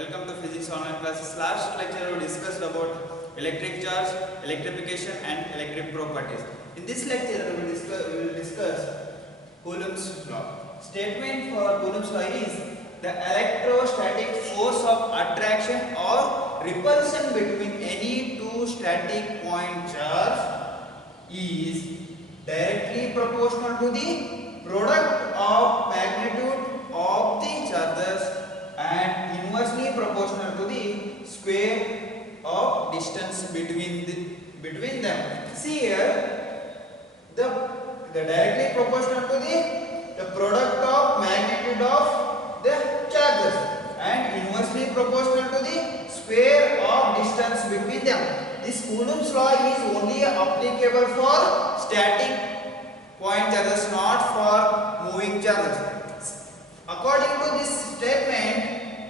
Welcome to Physics Online Classes. Last lecture we discussed about electric charge, electrification and electric properties. In this lecture we will discuss Coulomb's law. Statement for Coulomb's law is the electrostatic force of attraction or repulsion between any two static point charge is directly proportional to the product of magnitude of the charges and inversely proportional to the square of distance between them. See here, the directly proportional to the product of magnitude of the charges and inversely proportional to the square of distance between them. This Coulomb's law is only applicable for static point charges, not for moving charges. According to this statement,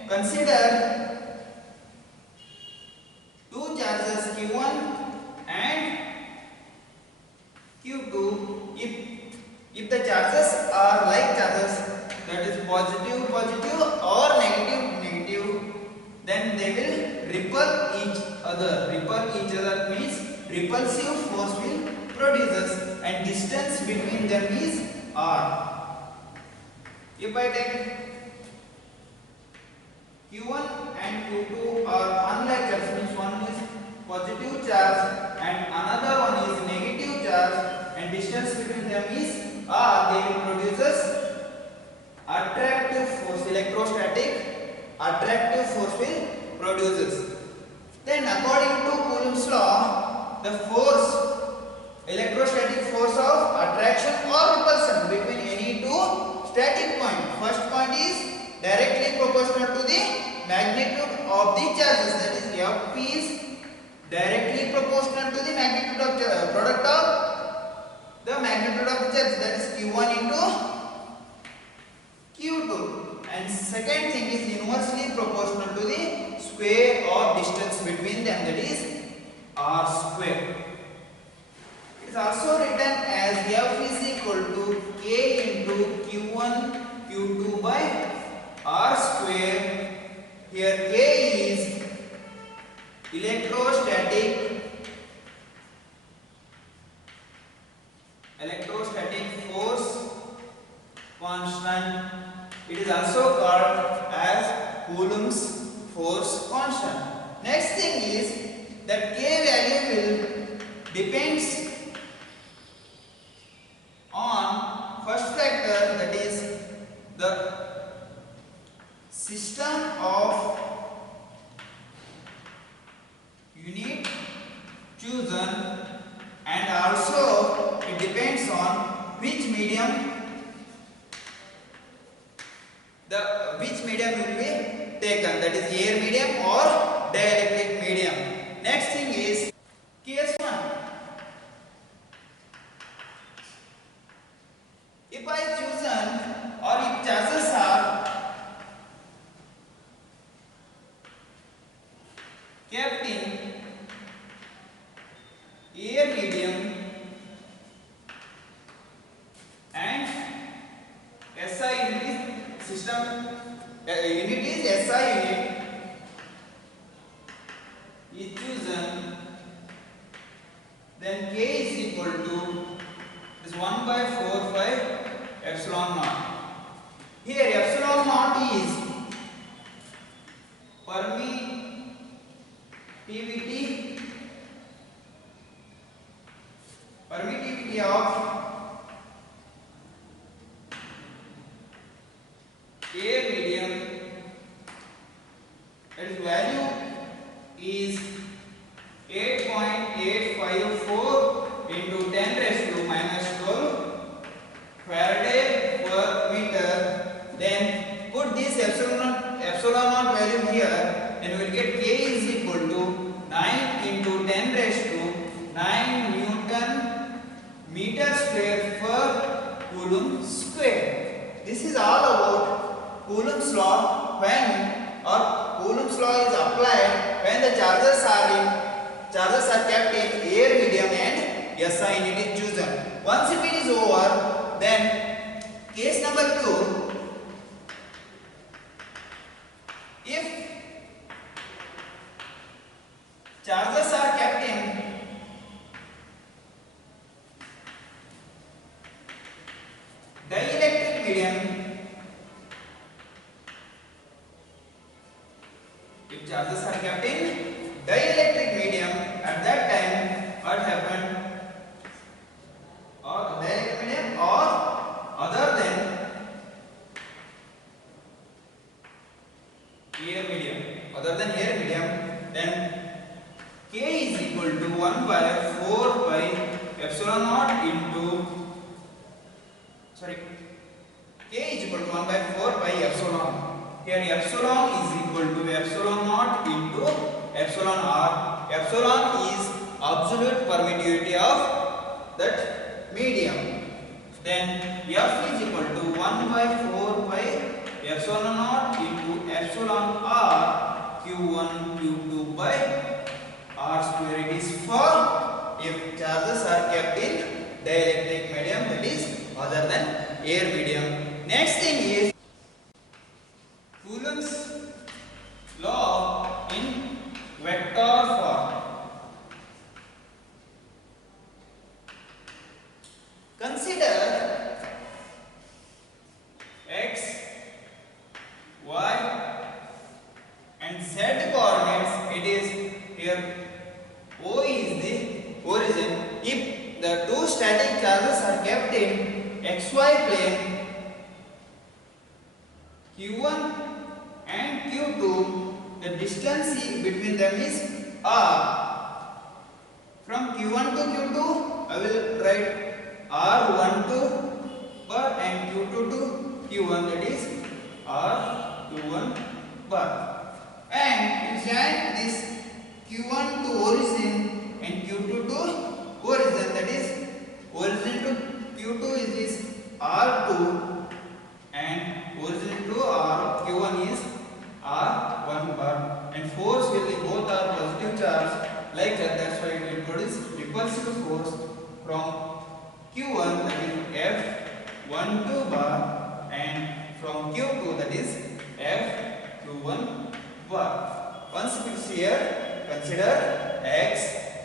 consider two charges Q1 and Q2. If the charges are like charges, that is positive or negative, then they will repel each other. Repel each other means repulsive force will produce and distance between them is r. If I take Q1 and Q2 are unlike charges, means one is positive charge and another one is negative charge, and distance between them is r, they will produce attractive force, electrostatic attractive force will produces. Then according to Coulomb's law, the force, electrostatic force of attraction or repulsion between any two static point. First point is directly proportional to the magnitude of the charges, that is F is directly proportional to the magnitude of product of the magnitude of the charge, that is Q1 into Q2. And second thing is inversely proportional to the square of distance between them, that is r square. It is also written as F is equal to K into Q1 Q2 by r square. Here K is electrostatic force constant. It is also called as Coulomb's force constant. Next thing is that K value will depends on first factor, that is the system of unit chosen, and also it depends on which medium will be taken, that is air medium or dielectric medium. Next thing is case 1. If I chosen or if charges are kept in air medium and SI unit is system unit is SI unit is chosen, then K is equal to this 1 by 4 pi epsilon naught. Here epsilon naught is permittivity of air medium, its value is 8.854 into 10 raised to minus 12 Faraday per meter. Then put this epsilon naught value here, then we will get K is equal to 9 into 10 raised to 9 Newton meter square per Coulomb square. This is all about Coulomb's law Coulomb's law is applied when the charges are kept in air medium and SI unit is chosen. Once if it is over, then case number 2, if Charges are kept in dielectric medium. If charges are kept in dielectric medium, at that time what happened? Or dielectric medium or other than air medium, then K is equal to 1 by 4 pi epsilon naught into K is equal to 1 by 4 pi epsilon. Here epsilon is equal to epsilon naught into epsilon r. Epsilon is absolute permittivity of that medium. Then F is equal to 1 by 4 pi epsilon naught into epsilon r q1 q2 by r square. It is for if charges are kept in dielectric medium, that is other than air medium. Next thing is Coulomb's law in vector form. Consider x, y and z coordinates. It is here O is the origin. If the two static charges are kept in xy plane, q1 and q2, the distance between them is r. From q1 to q2, I will write r12 bar and q2 to q1, that is r21 bar. And you join this q1 to origin and q2 to origin, that is origin to q2 is this r2 and origin to q1 is r1 bar, and force will be both are positive charge like that. That's why it will produce repulsive force from q1, that is f12 bar, and from q2, that is f21 bar. Once it is here, consider x,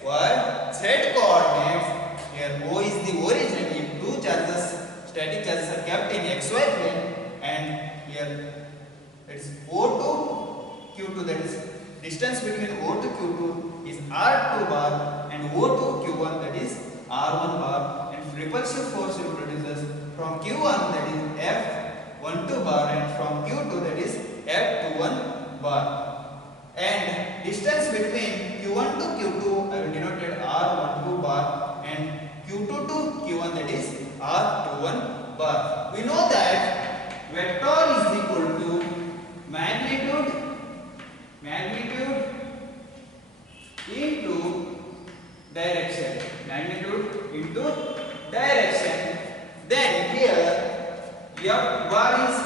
y, z coordinates. Here O is the origin. If two charges, static charges are kept in xy plane, and here it is O to q2, that is distance between O to q2 is r2 bar, and O to q1, that is r1 bar, and repulsive force will produces from q1, that is f12 bar, and from q2, that is f21 bar. And distance between q1 to q2 I will denote it r12 bar, and q2 to q1, that is r21 bar. We know that vector is equal to magnitude into direction. Magnitude into direction. Then here f bar is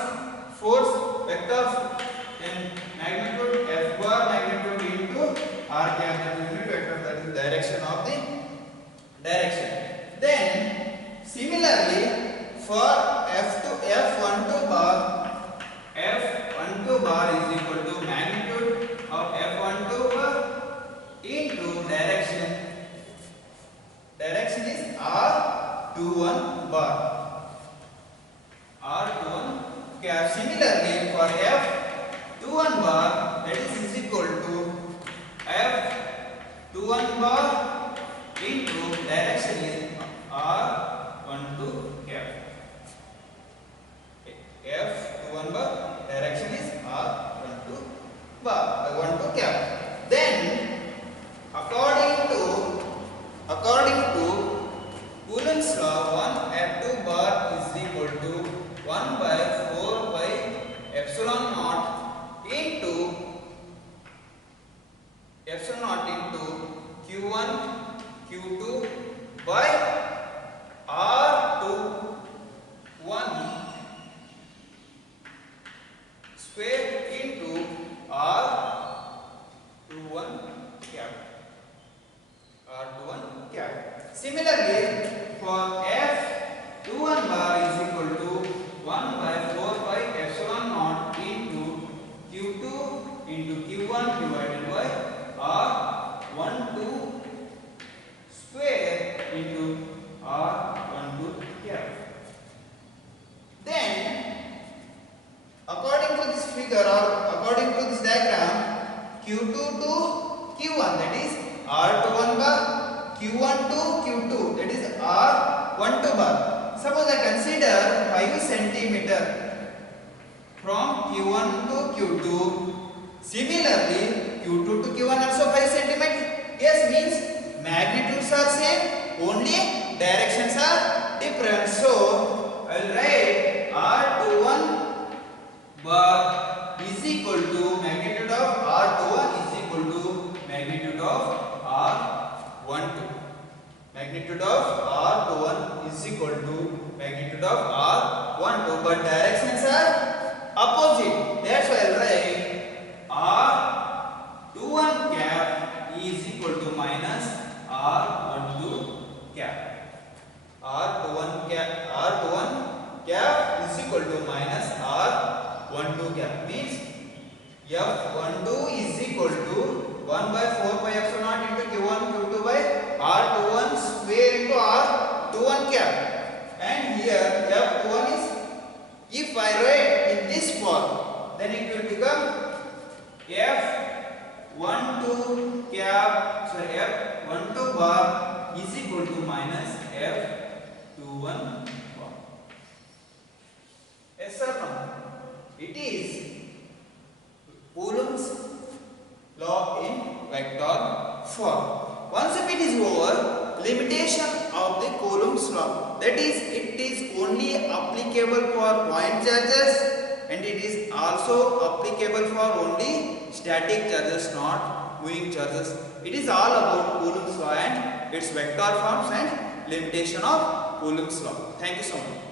force vector, then magnitude f bar magnitude into r cap, that is unit vector, that is direction of the direction. Then similarly for f12 bar is equal to magnitude of f12 bar into direction. Direction is r21 bar. R21 cap. Similarly for f21 bar, that is equal to f21 bar into direction is r12 cap. f21 bar direction is r12 bar, 12 cap. Then according to Coulomb's law, 1 f2 bar is equal to 1 by 4 pi epsilon naught into q1 q2 by r21 square into r21 cap. Similarly for f21 bar is equal to 1 by 4 pi epsilon naught into q2 into q1 divided by r12 figure or according to this diagram, Q2 to Q1, that is R21 bar, Q1 to Q2, that is R12 bar. Suppose I consider 5 centimeter from Q1 to Q2. Similarly, Q2 to Q1 also 5 centimeter. Yes, means magnitudes are same, only directions are different. So I will write R21 bar is equal to magnitude of R21 is equal to magnitude of R12. Magnitude of R21 is equal to magnitude of R12, but directions are opposite. That's why I will write R21 cap is equal to minus R12 cap. R21 cap is equal to minus R12 cap, means F12 is equal to 1 by 4 pi epsilon naught into Q1 Q2 by R21 square into R21 cap. And here F1 is, if I write in this form, then it will become F12 cap, sorry, F12 bar is equal to minus F21 bar. Yes sir, no? It is Coulomb's law in vector form. Once if it is over, limitation of the Coulomb's law, that is, it is only applicable for point charges and it is also applicable for only static charges, not moving charges. It is all about Coulomb's law and its vector forms and limitation of Coulomb's law. Thank you so much.